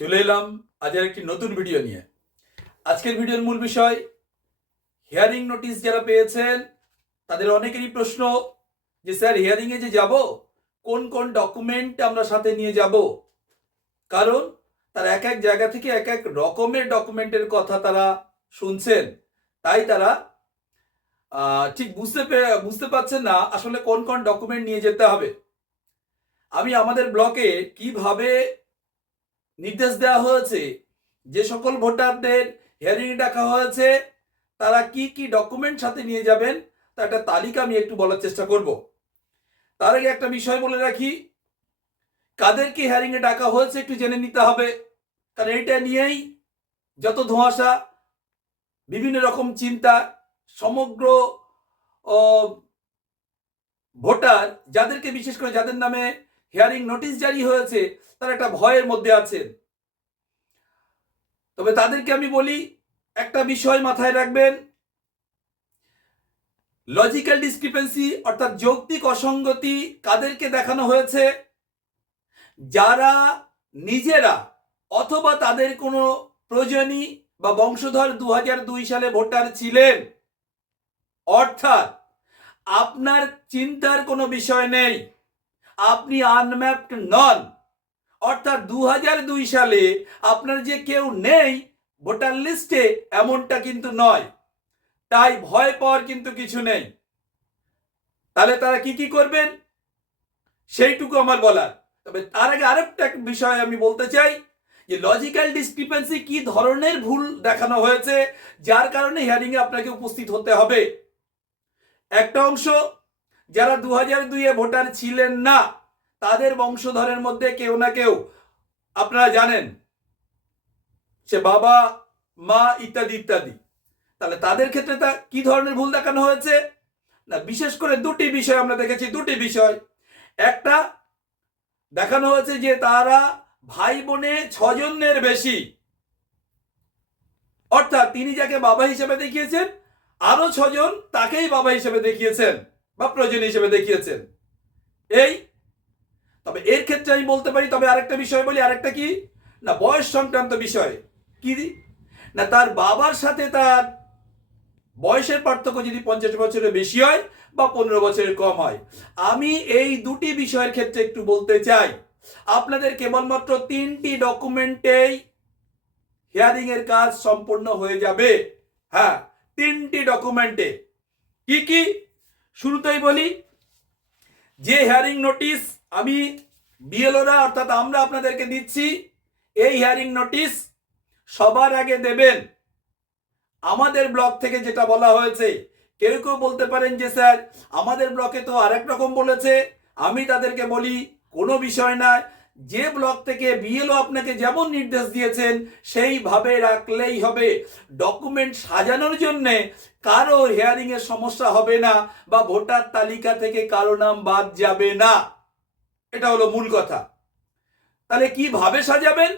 চলে এলাম আজের একটি নতুন ভিডিও নিয়ে। আজকের ভিডিওর মূল বিষয়, হিয়ারিং নোটিশ যারা পেয়েছেন তাদের অনেকেরই প্রশ্ন যে স্যার হিয়ারিংয়ে যে যাব কোন কোন ডকুমেন্ট আমরা সাথে নিয়ে যাব। কারণ তারা এক এক জায়গা থেকে এক এক রকমের ডকুমেন্টের কথা তারা শুনছেন, তাই তারা ঠিক বুঝতে পারছেন না আসলে কোন কোন ডকুমেন্ট নিয়ে যেতে হবে। আমি আমাদের ব্লকে কিভাবে নির্দেশ দেওয়া হয়েছে, যে সকল ভোটারদের হিয়ারিং ডাকা হয়েছে তারা কি কি ডকুমেন্ট সাথে নিয়ে যাবেন তার একটা তালিকা আমি একটু বলার চেষ্টা করব। তার আগে একটা বিষয় বলে রাখি, কাদেরকে হিয়ারিং এ ডাকা হয়েছে একটু জেনে নিতে হবে। কারণ এটা নিয়েই যত ধোঁয়াশা, বিভিন্ন রকম চিন্তা, সমগ্র ভোটার যাদেরকে, বিশেষ করে যাদের নামে হিয়ারিং নোটিশ জারি হয়েছে, তারা একটা ভয়ের মধ্যে আছেন। তবে তাদেরকে আমি বলি, একটা বিষয় মাথায় রাখবেন, লজিক্যাল ডিসক্রিপেন্সি অর্থাৎ যৌক্তিক অসঙ্গতি কাদেরকে দেখানো হয়েছে, যারা নিজেরা অথবা তাদের কোনো প্রয়োজনী বা বংশধর 2002 সালে ভোটার ছিলেন, অর্থাৎ আপনার চিন্তার কোনো বিষয় নেই, আপনি আনম্যাপড নন, অর্থাৎ 2002 সালে আপনার যে কেউ নেই ভোটার লিস্টে এমনটা কিন্তু নয়, তাই ভয় পাওয়ার কিন্তু কিছু নেই। তাহলে তারা কি কি করবেন সেইটুকু আমার বলার। তবে তার আগে আরেকটা বিষয় আমি বলতে চাই যে লজিক্যাল ডিসক্রিপেন্সি কি ধরনের ভুল দেখানো হয়েছে যার কারণে হিয়ারিং এ আপনাকে উপস্থিত হতে হবে। একটা অংশ, যারা 2002 ভোটার ছিলেন না তাদের বংশধরের মধ্যে কেউ না কেউ, আপনারা জানেন, সে বাবা মা ইত্যাদি ইত্যাদি, তাহলে তাদের ক্ষেত্রে তা কি ধরনের ভুল দেখানো হয়েছে না, বিশেষ করে দুটি বিষয় আমরা দেখেছি। দুটি বিষয়, একটা দেখানো হয়েছে যে তারা ভাই বোনে 6 জনের বেশি, অর্থাৎ তিনি যাকে বাবা হিসেবে দেখিয়েছেন আরো 6 জন তাকেই বাবা হিসেবে দেখিয়েছেন বা প্রয়োজন হিসেবে দেখিয়েছেন। এই তবে এর ক্ষেত্রে আমি বলতে পারি, তবে আরেকটা বিষয় বলি, আরেকটা কি না, বয়স সংক্রান্ত বিষয়। কি না, তার বাবার সাথে তার বয়সের পার্থক্য যদি 50 বছরের বেশি হয় বা 15 বছরের কম হয়। আমি এই দুটি বিষয়ের ক্ষেত্রে একটু বলতে চাই, আপনাদের কেবলমাত্র 3টি ডকুমেন্টেই হিয়ারিং এর কাজ সম্পূর্ণ হয়ে যাবে। হ্যাঁ, 3টি ডকুমেন্টে। কি কি শুরুতেই বলি, যে হিয়ারিং নোটিশ আমি বিএলওরা অর্থাৎ আমরা আপনাদেরকে দিচ্ছি, এই হিয়ারিং নোটিশ সবার আগে দেবেন আমাদের ব্লক থেকে যেটা বলা হয়েছে। কেউ কেউ বলতে পারেন যে স্যার আমাদের ব্লকে তো আরেক রকম বলেছে। আমি তাদেরকে বলি কোনো বিষয় না, যে ব্লক থেকে বিএলও আপনাকে যেমন নির্দেশ দিয়েছেন সেইভাবে রাখলেই হবে। ডকুমেন্ট সাজানোর জন্য কারো হিয়ারিং এর সমস্যা হবে না বা ভোটার তালিকা থেকে কারো নাম বাদ যাবে না, এটা হলো মূল কথা। তাহলে কিভাবে সাজাবেন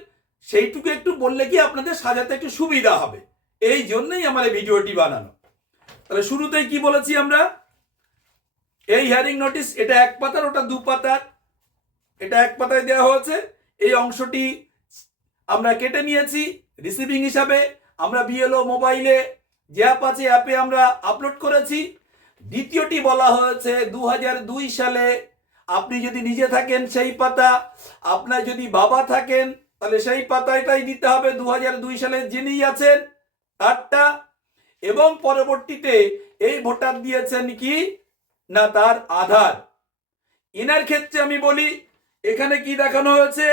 সেইটুকু একটু বললে কি আপনাদের সাজাতে একটু সুবিধা হবে, এই জন্যই আমার এই ভিডিওটি বানানো। তাহলে শুরুতেই কি বলেছি আমরা, এই হিয়ারিং নোটিশ এটা 1 পাতার, ওটা 2 পাতার। এটা 1 পাতায় দেওয়া হয়েছে, এই অংশটি আমরা কেটে নিয়েছি রিসিভিং হিসাবে। আমরা বিএলও মোবাইলে যে অ্যাপ আছে অ্যাপে আমরা আপলোড করেছি। দ্বিতীয়টি বলা হয়েছে 2002 সালে, আপনি যদি নিজে থাকেন সেই পাতা, আপনার যদি বাবা থাকেন তাহলে সেই পাতাটাই দিতে হবে 2002 সালে যিনি আছেন তারটা। এবং পরবর্তীতে এই ভোটার দিয়েছেন কি না তার আধার। এনার ক্ষেত্রে আমি বলি, এখানে কি দেখানো হয়েছে,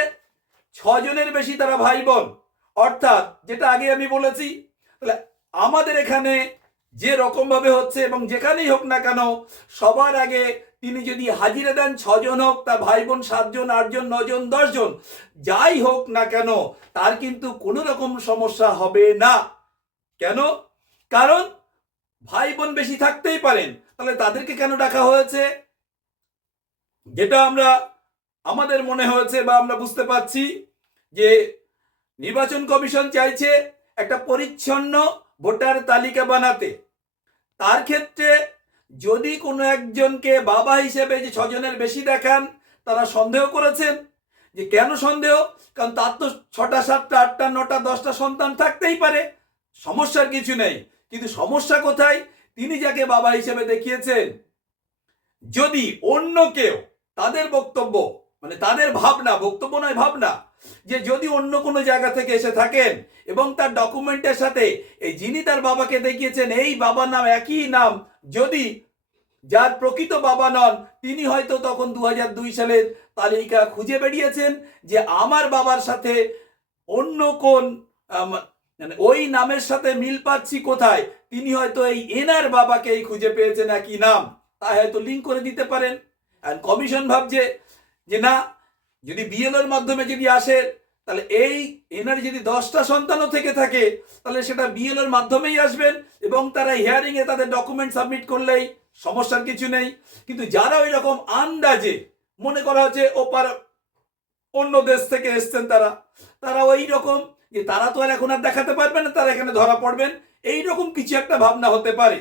6 জনের বেশি তারা ভাই বোন, অর্থাৎ যেটা আগে আমি বলেছি। তাহলে আমাদের এখানে যে রকম ভাবে হচ্ছে এবং যেখানেই হোক না কেন, সবার আগে তিনি যদি হাজিরা দেন 6 জন হোক, তার ভাই বোন 7 জন 8 জন 9 জন 10 জন যাই হোক না কেন, তার কিন্তু কোনো রকম সমস্যা হবে না। কেন? কারণ ভাই বোন বেশি থাকতেই পারেন, তাহলে তাদেরকে কেন ডাকা হয়েছে, যেটা আমরা আমাদের মনে হয়েছে বা আমরা বুঝতে পারছি যে নির্বাচন কমিশন চাইছে একটা পরিচ্ছন্ন ভোটার তালিকা বানাতে। তার ক্ষেত্রে যদি কোনো একজনকে বাবা হিসেবে যে 6 জনের বেশি দেখান, তারা সন্দেহ করেছেন যে কেন সন্দেহ? কারণ তার তো 6টা 7টা 8টা 9টা 10টা সন্তান থাকতেই পারে, সমস্যার কিছু নেই। কিন্তু সমস্যা কোথায়? তিনি যাকে বাবা হিসেবে দেখিয়েছেন, যদি অন্য কেউ, তাদের বক্তব্য মানে তাদের ভাবনা, বক্তব্য নয় ভাবনা, যে যদি অন্য কোনো জায়গা থেকে এসে থাকেন এবং তার ডকুমেন্টের সাথে এই যিনি তার বাবাকে দেখিয়েছেন এই বাবার নাম একই নাম, যদি যার প্রকৃত বাবা নন, তিনি হয়তো তখন 2002 সালের তালিকা খুঁজে বেরিয়েছেন যে আমার বাবার সাথে অন্য কোন মানে ওই নামের সাথে মিল পাচ্ছি কোথায়, তিনি হয়তো এই এনার বাবাকেই খুঁজে পেয়েছেন একই নাম, তাই হয়তো লিঙ্ক করে দিতে পারেন। আর কমিশন ভাবছে যে না, যদি বিএলওর মাধ্যমে যদি আসে, তাহলে এই এনার যদি 10টা সন্তানও থেকে থাকে, তাহলে সেটা বিএলওর মাধ্যমেই আসবেন এবং তারা হিয়ারিং এ তাদের ডকুমেন্ট সাবমিট করলেই সমস্যার কিছু নেই। কিন্তু যারা ওই রকম আন্দাজে, মনে করা হচ্ছে ওপার অন্য দেশ থেকে এসছেন, তারা ওই রকম যে তারা তো আর এখন আর দেখাতে পারবেন না, তারা এখানে ধরা পড়বেন, এইরকম কিছু একটা ভাবনা হতে পারে।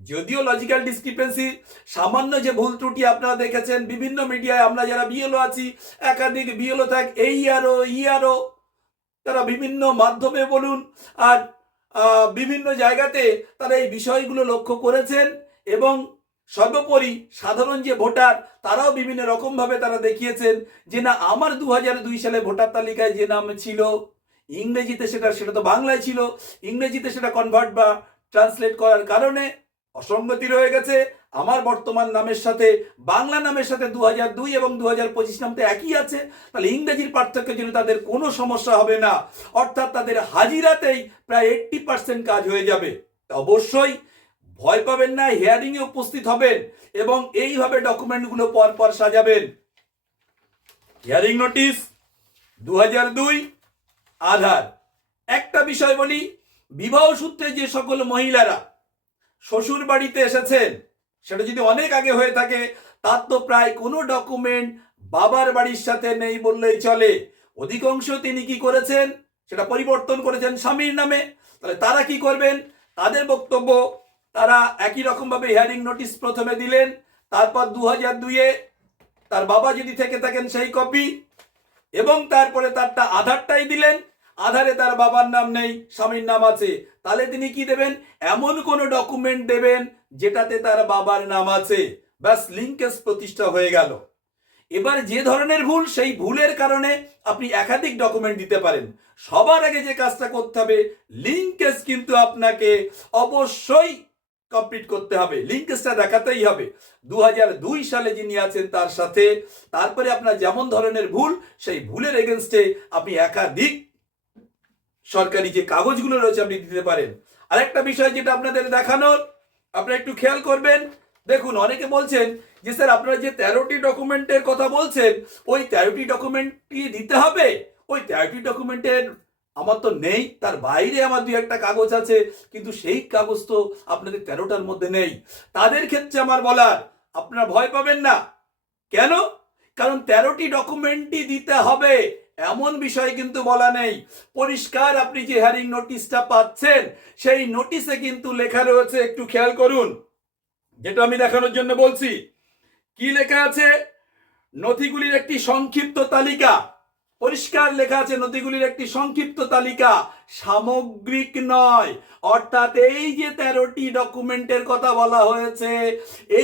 যদিও লজিক্যাল ডিসক্রিপেন্সি, সামান্য যে ভুল ত্রুটি আপনারা দেখেছেন বিভিন্ন মিডিয়ায়, আমরা যারা বিএলও আছি, একাধিক বিএলও থাক, এই আরও ইআরও, তারা বিভিন্ন মাধ্যমে বলুন আর বিভিন্ন জায়গাতে তারা এই বিষয়গুলো লক্ষ্য করেছেন এবং সর্বোপরি সাধারণ যে ভোটার, তারাও বিভিন্ন রকম ভাবে তারা দেখিয়েছেন যে না, আমার 2002 সালে ভোটার তালিকায় যে নাম ছিল ইংরেজিতে সেটা তো বাংলায় ছিল, ইংরেজিতে সেটা কনভার্ট বা ট্রান্সলেট করার কারণে অসঙ্গতি রয়ে গেছে, আমার বর্তমান নামের সাথে বাংলা নামের সাথে 2002 এবং 2025 নাম তো একই আছে, তাহলে ইংরেজির পার্থক্যের জন্য তাদের কোনো সমস্যা হবে না, অর্থাৎ তাদের হাজিরাতেই প্রায় 80% কাজ হয়ে যাবে। অবশ্যই ভয় পাবেন না, হিয়ারিং এ উপস্থিত হবেন এবং এইভাবে ডকুমেন্টগুলো পর পর সাজাবেন। হিয়ারিং নোটিশ 2002, আধার। একটা বিষয় বলি, বিবাহ সূত্রে যে সকল মহিলারা শ্বশুর বাড়িতে এসেছেন, সেটা যদি অনেক আগে হয়ে থাকে, তার তো প্রায় কোনো ডকুমেন্ট বাবার বাড়ির সাথে নেই বললেই চলে। অধিকাংশ তিনি কি করেছেন, সেটা পরিবর্তন করেছেন স্বামীর নামে। তাহলে তারা কি করবেন? তাদের বক্তব্য, তারা একই রকম ভাবে হিয়ারিং নোটিশ প্রথমে দিলেন, তারপর 2002-এ তার বাবা যদি থেকে থাকেন সেই কপি, এবং তারপরে তারটা আধারটাই দিলেন, আধারে তার বাবার নাম নেই, স্বামীর নাম আছে, তাহলে তিনি কি দেবেন? এমন কোন ডকুমেন্ট দেবেন যেটাতে তার বাবার নাম আছে, ব্যাস লিঙ্কেজ প্রতিষ্ঠা হয়ে গেল। এবার যে ধরনের ভুল, সেই ভুলের কারণে আপনি একাধিক ডকুমেন্ট দিতে পারেন। সবার আগে যে কাজটা করতে হবে, লিঙ্কেজ কিন্তু আপনাকে অবশ্যই কমপ্লিট করতে হবে, লিঙ্কেজটা দেখাতেই হবে 2002 সালে যিনি আছেন তার সাথে। তারপরে আপনার যেমন ধরনের ভুল, সেই ভুলের এগেনস্টে আপনি একাধিক সরকারি যে কাগজগুলো রয়েছে আপনি দিতে পারেন। আরেকটা বিষয় যেটা আপনাদের দেখানোর, আপনারা একটু খেয়াল করবেন। দেখুন, অনেকে বলছেন যে স্যার আপনারা যে 13টি ডকুমেন্টের কথা বলছেন, ওই 13টি ডকুমেন্টই দিতে হবে। ওই 13টি ডকুমেন্টের আমার তো নেই, তার বাইরে আমার 2-1টা কাগজ আছে, কিন্তু সেই কাগজ তো আপনাদের 13টার মধ্যে নেই। তাদের ক্ষেত্রে আমার বলার, আপনারা ভয় পাবেন না। কেন? কারণ 13টি ডকুমেন্টই দিতে হবে এমন বিষয় কিন্তু বলা নেই। পরিষ্কার আপনি যে হিয়ারিং নোটিশটা পাচ্ছেন, সেই নোটিশে কিন্তু লেখা রয়েছে, একটু খেয়াল করুন, যেটা আমি দেখানোর জন্য বলছি। কি লেখা আছে? নথিগুলির একটি সংক্ষিপ্ত তালিকা। পরিষ্কার লেখা আছে নথিগুলির একটি সংক্ষিপ্ত তালিকা, সামগ্রিক নয়। অর্থাৎ এই যে 13টি ডকুমেন্টের কথা বলা হয়েছে,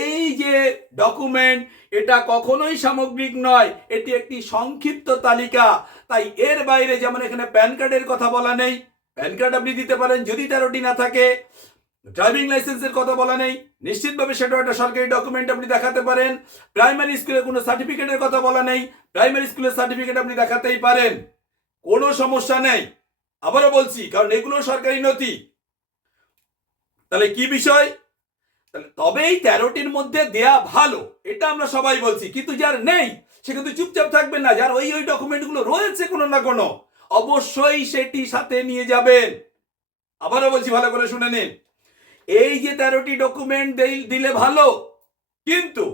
এই যে ডকুমেন্ট, এটা কখনোই সামগ্রিক নয়, এটি একটি সংক্ষিপ্ত তালিকা। তাই এর বাইরে, যেমন এখানে প্যান কার্ডের কথা বলা নেই, প্যান কার্ড আপনি দিতে পারেন যদি 13টি না থাকে। ড্রাইভিং লাইসেন্সের কথা বলা নেই, নিশ্চিতভাবে সেটা একটা সরকারি ডকুমেন্ট, আপনি দেখাতে পারেন। প্রাইমারি স্কুলের কোনো সার্টিফিকেটের কথা বলা নেই, প্রাইমারি স্কুলের সার্টিফিকেট আপনি দেখাতেই পারেন, কোনো সমস্যা নেই। আবারও বলছি, কারণ এগুলো সরকারি নথি। তাহলে কি বিষয়? তাহলে তবেই 13টির মধ্যে দেয়া ভালো, এটা আমরা সবাই বলছি। কিন্তু যার নেই, সে কিন্তু চুপচাপ থাকবেন না। যার ওই ডকুমেন্টগুলো রয়েছে কোনো না কোনো, অবশ্যই সেটি সাথে নিয়ে যাবেন। আবারও বলছি, ভালো করে শুনে নিন। এই যে 13টি ডকুমেন্ট দিলে ভালো, কিন্তু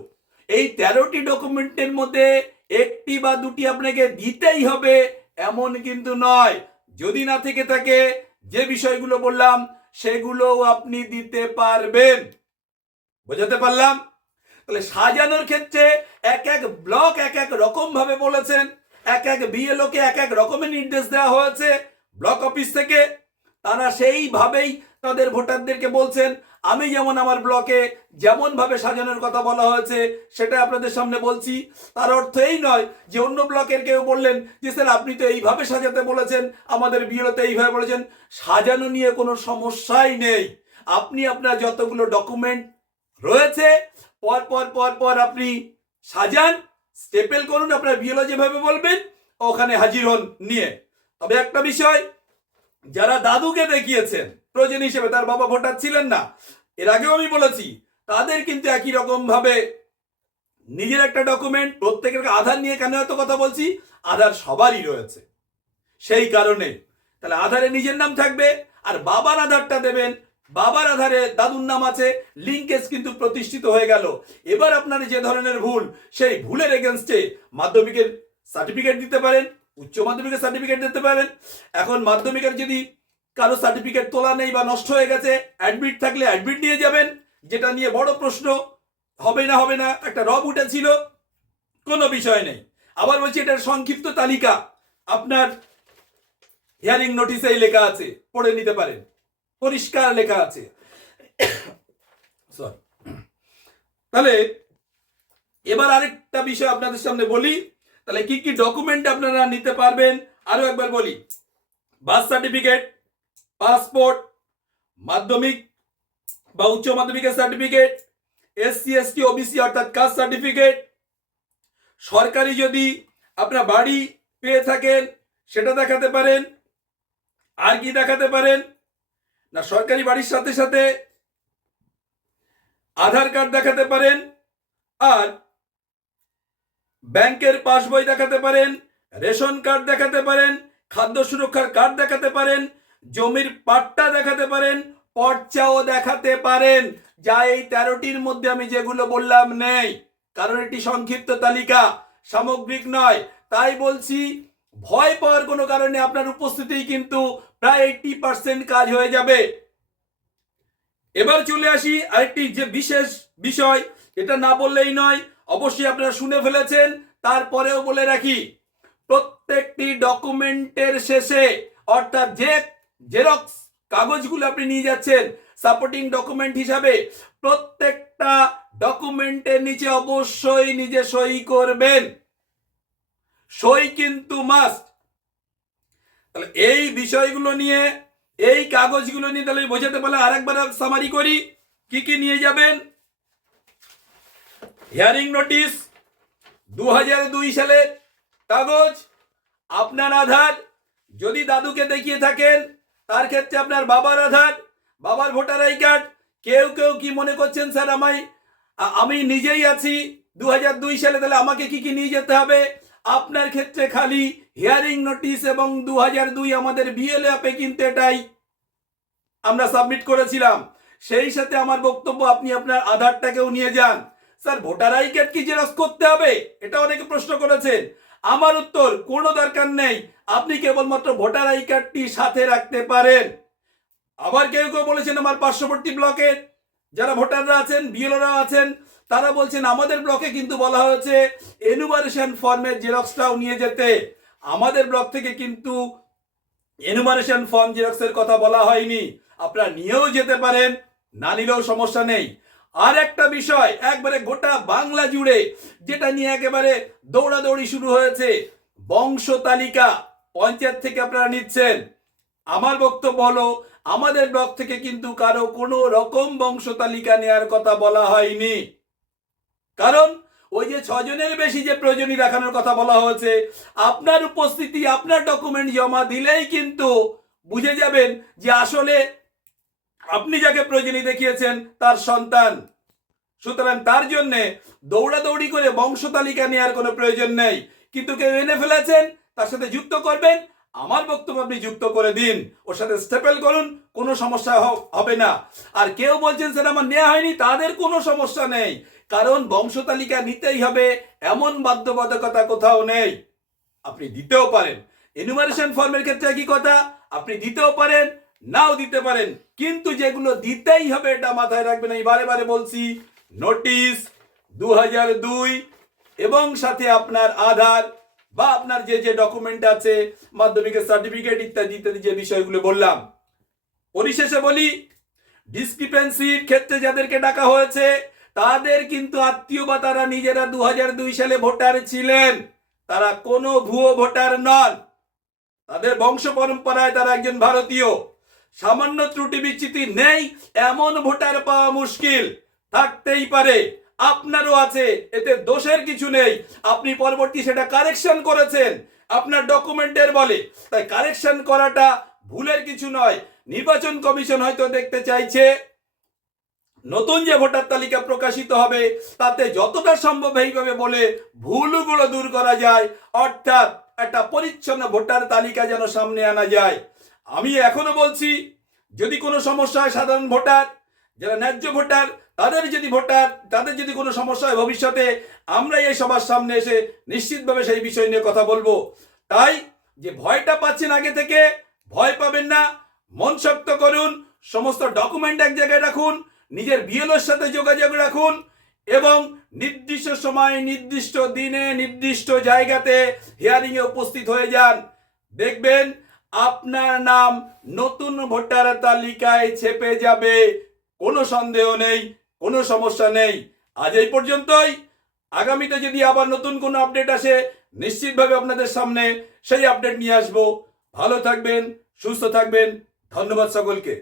এই 13টি ডকুমেন্টের মধ্যে একটি বা দুটি আপনাকে দিতেই হবে এমন কিন্তু নয়। যদি না থেকে থাকে, যে বিষয়গুলো বললাম সেগুলো আপনি দিতে পারবেন। বোঝাতে পারলাম? তাহলে সাজানোর ক্ষেত্রে এক এক ব্লক এক এক রকম ভাবে বলেছেন। এক এক বিএলওকে এক এক রকমের নির্দেশ দেওয়া হয়েছে ব্লক অফিস থেকে। তারা সেইভাবেই তাদের ভোটারদেরকে বলছেন। আমি যেমন আমার ব্লকে যেমন ভাবে সাজানোর কথা বলা হয়েছে সেটা আপনাদের সামনে বলছি। তার অর্থ এই নয় যে অন্য ব্লকের কেউ বললেন যে স্যার আপনি তো এইভাবে সাজাতে বলেছেন, আমাদের বিএলওতে এইভাবে বলেছেন। সাজানো নিয়ে কোনো সমস্যাই নেই। আপনি আপনার যতগুলো ডকুমেন্ট রয়েছে পর পর পর পর আপনি সাজান, স্টেপেল করুন, আপনার বিএলও যেভাবে বলবেন ওখানে হাজির হন নিয়ে। তবে একটা বিষয়, যারা দাদুকে দেখিয়েছেন প্রয়োজন হিসেবে, তার বাবা ভোটার ছিলেন না, এর আগেও আমি বলেছি, তাদের কিন্তু একই রকম ভাবে নিজের একটা ডকুমেন্ট, প্রত্যেকের আধার নিয়ে কেন এত কথা বলছি, আধার সবারই রয়েছে। সেই কারণে তাহলে আধারে নিজের নাম থাকবে আর বাবার আধারটা দেবেন, বাবার আধারে দাদুর নাম আছে, লিঙ্কেজ কিন্তু প্রতিষ্ঠিত হয়ে গেল। এবার আপনার যে ধরনের ভুল, সেই ভুলের এগেনস্টে মাধ্যমিকের সার্টিফিকেট দিতে পারেন, উচ্চ মাধ্যমিকের সার্টিফিকেট দিতে পারেন। এখন মাধ্যমিকের যদি কারো সার্টিফিকেট তোলা নেই বা নষ্ট হয়ে গেছে, অ্যাডমিট থাকলে অ্যাডমিট নিয়ে যাবেন, যেটা নিয়ে বড় প্রশ্ন হবে না হবে না, একটা রব উঠেছিল, কোনো বিষয় নেই। আবার বলছি এটার সংক্ষিপ্ত তালিকা আপনার হিয়ারিং নোটিশেই লেখা আছে, পড়ে নিতে পারেন, পরিষ্কার লেখা আছে। সরি। তাহলে এবার আরেকটা বিষয় আপনাদের সামনে বলি, তাহলে কি কি ডকুমেন্ট আপনারা নিতে পারবেন আরো একবার বলি। বার্থ সার্টিফিকেট, পাসপোর্ট, মাধ্যমিক বা উচ্চ মাধ্যমিকের সার্টিফিকেট, এসসি এসটি ওবিসি অর্থাৎ কাস্ট সার্টিফিকেট, সরকারি যদি আপনার বাড়ি পেয়ে থাকেন সেটা দেখাতে পারেন। আর কি দেখাতে পারেন না, সরকারি বাড়ির সাথে সাথে আধার কার্ড দেখাতে পারেন, আর ব্যাংকের পাসবই দেখাতে পারেন, রেশন কার্ড দেখাতে পারেন, খাদ্য সুরক্ষার কার্ড দেখাতে পারেন, জমির পাট্টা দেখাতে পারেন, পর্চাও দেখাতে পারেন। যা এই 13টির মধ্যে আমি যেগুলো বললাম নেই, কারণ এটি সংক্ষিপ্ত তালিকা, সামগ্রিক নয়। তাই বলছি ভয় পাওয়ার কোনো কারণে, আপনার উপস্থিতিই কিন্তু প্রায় 80% কাজ হয়ে যাবে। এবার চলে আসি আরেকটি যে বিশেষ বিষয়, এটা না বললেই নয়, অবশ্যই আপনারা শুনে ফেলেছেন, তারপরেও বলে রাখি, প্রত্যেকটি ডকুমেন্টের শেষে অর্থাৎ যে জেরক্স কাগজগুলো আপনি নিয়ে যাচ্ছেন সাপোর্টিং ডকুমেন্ট হিসাবে, প্রত্যেকটা ডকুমেন্টের নিচে অবশ্যই নিজে সই করবেন। সই কিন্তু মাস্ট। তাহলে এই বিষয়গুলো নিয়ে, এই কাগজগুলো নিয়ে তাহলে বোঝাতে পারলে আরেকবার সামারি করি কি কি নিয়ে যাবেন। হিয়ারিং নোটিশ 2002 সালের কাগজ, আপনার আধার, যদি দাদুকে দেখিয়ে থাকেন তার ক্ষেত্রে আপনার বাবার আধার, বাবার ভোটার আই কার্ড। কেউ কেউ কি মনে করছেন স্যার আমি নিজেই আছি 2002 সালে, তাহলে আমাকে কি কি নিয়ে যেতে হবে? আপনার ক্ষেত্রে খালি হিয়ারিং নোটিশ এবং 2002 আমাদের বিএলএ অ্যাপে কিন্তু এটাই আমরা সাবমিট করেছিলাম। সেই সাথে আমার বক্তব্য, আপনি আপনার আধারটাকেও নিয়ে যান। স্যার ভোটার আই কার্ড কি জেরক্স করতে হবে? এটা অনেকে প্রশ্ন করেছেন। আমার উত্তর, কোনো দরকার নেই, আপনি কেবলমাত্র ভোটার আই কার্ডটি সাথে রাখতে পারেন। আবার কেউ কেউ বলেছেন আমার পার্শ্ববর্তী ব্লকের যারা ভোটাররা আছেন, বিএলওরা আছেন, তারা বলছেন আমাদের ব্লকে কিন্তু বলা হয়েছে এনুমারেশন ফর্মের জেরক্সটাও নিয়ে যেতে। আমাদের ব্লক থেকে কিন্তু এনুমারেশন ফর্ম জেরক্সের কথা বলা হয়নি। আপনারা নিয়েও যেতে পারেন, না নিলেও সমস্যা নেই। আর একটা বিষয় একবারে গোটা বাংলা জুড়ে যেটা নিয়ে একেবারে দৌড়াদৌড়ি শুরু হয়েছে, বংশ তালিকা পঞ্চায়েত থেকে আপনারা নিচ্ছেন। আমার বক্তব্য হলো, আমাদের ব্লক থেকে কিন্তু কারো কোনো রকম বংশ তালিকা নেওয়ার কথা বলা হয়নি। কারণ ওই যে 6 জনের বেশি যে প্রয়োজনীয় দেখানোর কথা বলা হয়েছে, আপনার উপস্থিতি, আপনার ডকুমেন্ট জমা দিলেই কিন্তু বুঝে যাবেন যে আসলে আপনি যাকে প্রয়োজনীয় দেখিয়েছেন তার সন্তান। সুতরাং তার জন্য দৌড়াদৌড়ি করে বংশ তালিকা নেওয়ার কোনো প্রয়োজন নেই। কিন্তু কেউ এনে ফেলেছেন, তার সাথে যুক্ত করবেন, আমার বক্তব্য আপনি যুক্ত করে দিন, ওর সাথে স্টেপল করুন, কোনো সমস্যা হবে না। আর কেউ বলছেন স্যার আমার নেওয়া হয়নি, তাদের কোনো সমস্যা নেই, কারণ বংশ তালিকা নিতেই হবে এমন বাধ্যবাধকতা কোথাও নেই। আপনি দিতেও পারেন। এনুমারেশন ফর্মের ক্ষেত্রে কি কথা, আপনি দিতেও পারেন, নাও দিতে পারেন, কিন্তু যেগুলো দিতেই হবে এটা মাথায় রাখবেন। আমি বারে বারে বলছি, নোটিশ 2002 এবং সাথে আপনার আধার বা আপনার যে যে ডকুমেন্ট আছে, মাধ্যমিকের সার্টিফিকেট ইত্যাদি ইত্যাদি যে বিষয়গুলো বললাম। পরিশেষে বলি, ডিসক্রিপেন্সির ক্ষেত্রে যাদেরকে ডাকা হয়েছে তাদের কিন্তু আত্মীয় বা তারা নিজেরা 2002 সালে ভোটার ছিলেন, তারা কোনো ভুয়ো ভোটার নন, তাদের বংশ পরম্পরায় তারা একজন ভারতীয়। সামান্য ত্রুটি বিচ্যুতি নেই এমন ভোটার পাওয়া মুশকিল, থাকতেই পারে, আপনারও আছে, এতে দোষের কিছু নেই। আপনি পরবর্তী সেটা কারেকশন করেছেন আপনার ডকুমেন্টের বলে, তাই কারেকশন করাটা ভুলের কিছু নয়। নির্বাচন কমিশন হয়তো দেখতে চাইছে নতুন যে ভোটার তালিকা প্রকাশিত হবে তাতে যতটা সম্ভব এইভাবে বলে ভুলগুলো দূর করা যায়, অর্থাৎ একটা পরিচ্ছন্ন ভোটার তালিকা যেন সামনে আনা যায়। আমি এখনো বলছি, যদি কোনো সমস্যা হয় সাধারণ ভোটার, যারা ন্যায্য ভোটার, তাদের যদি কোনো সমস্যা হয় ভবিষ্যতে, আমরা এই সবার সামনে এসে নিশ্চিতভাবে সেই বিষয় নিয়ে কথা বলবো। তাই যে ভয়টা পাচ্ছেন আগে থেকে, ভয় পাবেন না, মন শক্ত করুন, সমস্ত ডকুমেন্ট এক জায়গায় রাখুন, নিজের বিএলওর সাথে যোগাযোগ রাখুন এবং নির্দিষ্ট সময়, নির্দিষ্ট দিনে, নির্দিষ্ট জায়গাতে হিয়ারিংয়ে উপস্থিত হয়ে যান। দেখবেন আপনার নাম নতুন ভোটার তালিকায় ছেপে যাবে, কোনো সন্দেহ নেই, কোনো সমস্যা নেই। আজ এই পর্যন্তই। আগামীতে যদি আবার নতুন কোনো আপডেট আসে নিশ্চিতভাবে আপনাদের সামনে সেই আপডেট নিয়ে আসবো। ভালো থাকবেন, সুস্থ থাকবেন, ধন্যবাদ সকলকে।